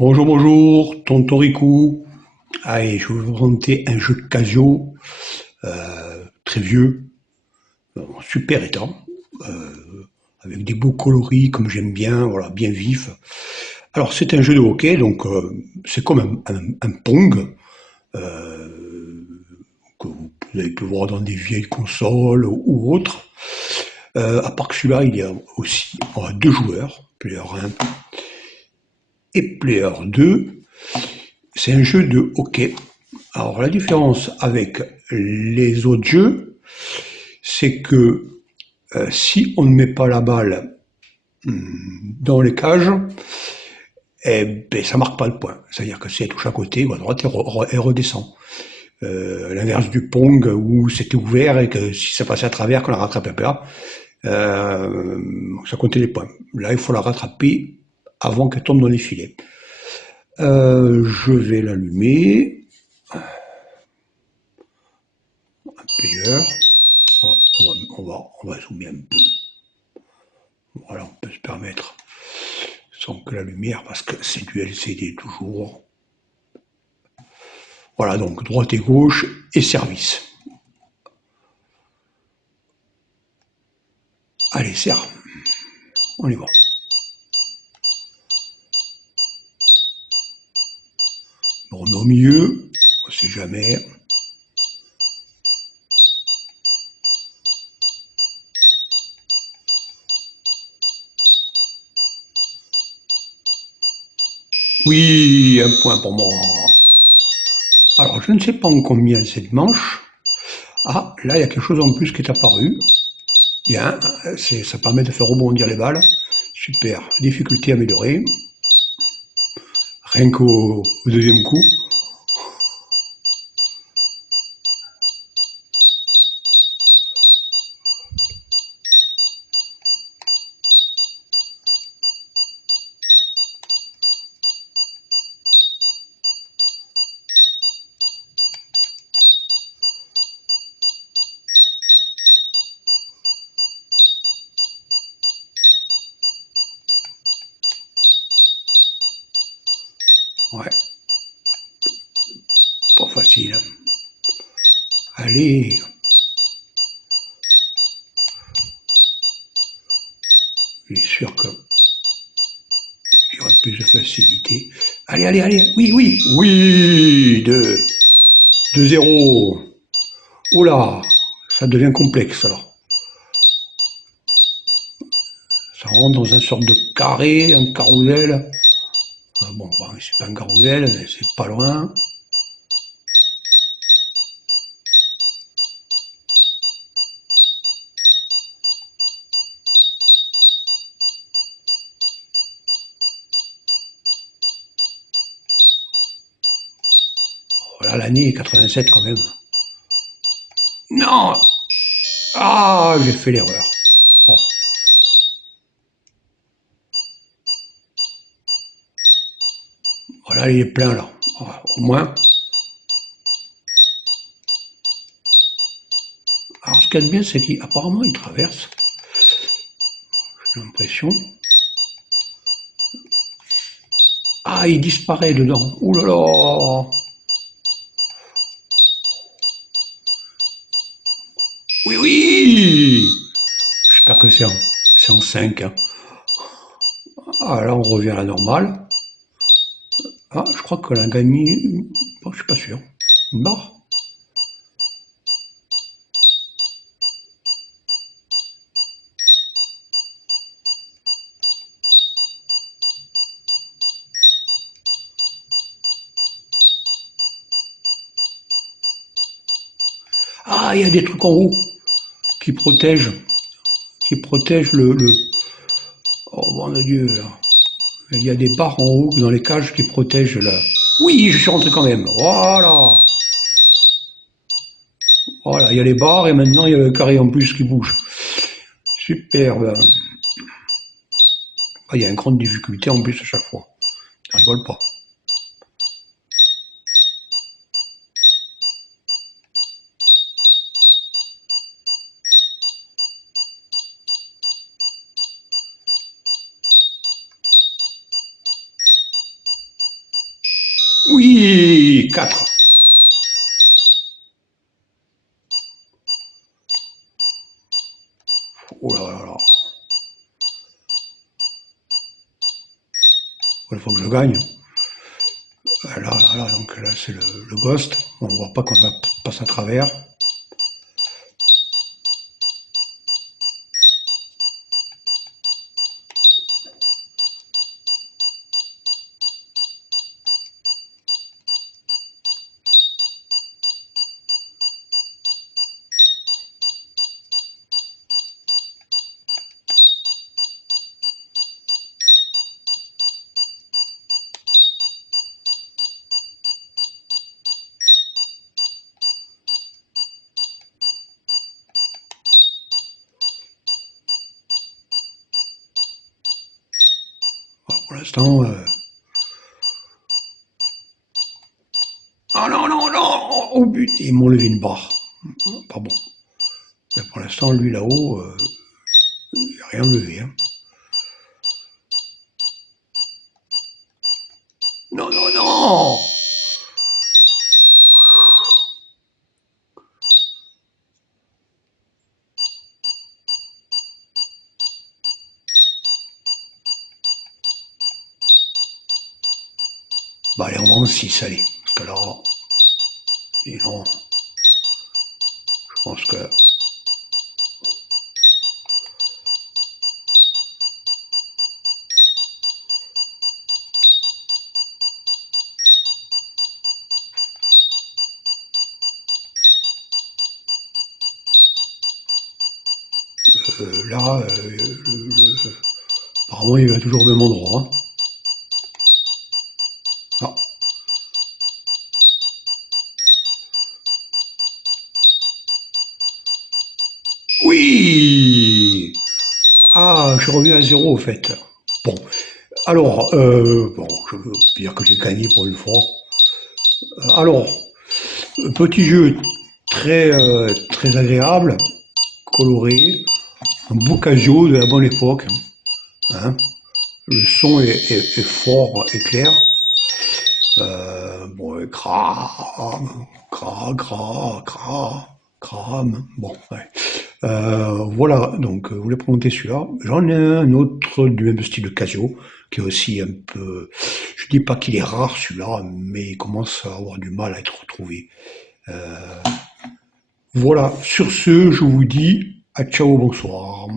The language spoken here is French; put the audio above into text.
Bonjour, bonjour, tonton Rico. Allez, je vais vous présenter un jeu Casio, très vieux, en super état, avec des beaux coloris comme j'aime bien, voilà, bien vif. Alors c'est un jeu de hockey, donc c'est comme un Pong que vous avez pu voir dans des vieilles consoles ou autres. À part que celui-là, il y a aussi deux joueurs, player 1 et player 2. C'est un jeu de hockey. Alors la différence avec les autres jeux, c'est que si on ne met pas la balle dans les cages, eh ben, ça marque pas le point. C'est-à-dire que si elle touche à côté ou à droite, elle redescend. L'inverse du Pong où c'était ouvert et que si ça passait à travers, qu'on la rattrapait pas, ça comptait les points. Là, il faut la rattraper avant qu'elle tombe dans les filets. Je vais l'allumer. Player. On va zoomer un peu. Voilà, on peut se permettre sans que la lumière, parce que c'est du LCD toujours. Voilà, donc droite et gauche et service. Allez, serre. On y va. On remet au milieu, on sait jamais. Oui, un point pour moi. Alors, je ne sais pas en combien cette manche. Ah, là, il y a quelque chose en plus qui est apparu. Bien, ça permet de faire rebondir les balles. Super, difficulté améliorée. Rien qu'au deuxième coup. Ouais, pas facile. Allez, je suis sûr qu'il y aura plus de facilité. Allez, allez, allez, oui, oui, oui, 2-0. Oula, ça devient complexe alors. Ça rentre dans une sorte de carré, un carrousel. Ah bon, c'est pas un carrousel, mais c'est pas loin. Voilà l'année 87 quand même. Non. Ah, j'ai fait l'erreur. Bon, voilà, il est plein là. Voilà, au moins. Alors ce qu'il y a de bien, c'est qu'apparemment il traverse. J'ai l'impression. Ah, il disparaît dedans. Ouh là là. Oui, oui. J'espère que c'est en 5. Hein. Ah, là, on revient à la normale. Ah, je crois qu'on a gagné. Bon, je suis pas sûr. Une barre. Ah, il y a des trucs en haut qui protègent, qui protègent. Oh mon Dieu, là. Il y a des barres en haut dans les cages qui protègent là. Oui, je suis rentré quand même. Voilà. Voilà, il y a les barres et maintenant il y a le carré en plus qui bouge. Superbe. Ah, il y a une grande difficulté en plus à chaque fois. Ça rigole pas. Oui, 4. Oh là là là. Il faut que je gagne. Donc là c'est le ghost. On ne voit pas qu'on passe à travers. Alors, pour l'instant. Ah non, non, non! Oh but! Ils m'ont levé une barre. Pas bon. Mais pour l'instant, lui là-haut, il n'a rien levé. Hein. Non, non, non! Bah allez, on va en 6, allez. Parce que là, sinon, je pense que là, apparemment, il va toujours au même endroit. Hein. Ah, oui! Ah, je suis revenu à 0 au fait. Bon, alors, bon, je veux dire que j'ai gagné pour une fois. Alors, petit jeu très agréable, coloré, un beau Casio de la bonne époque. Hein. Le son est fort et clair. Bon, crame. Bon, ouais. Voilà, donc vous voulez présenter celui-là. J'en ai un autre du même style de Casio, qui est aussi un peu. Je dis pas qu'il est rare celui-là, mais il commence à avoir du mal à être retrouvé. Voilà, sur ce, je vous dis à ciao, bonsoir.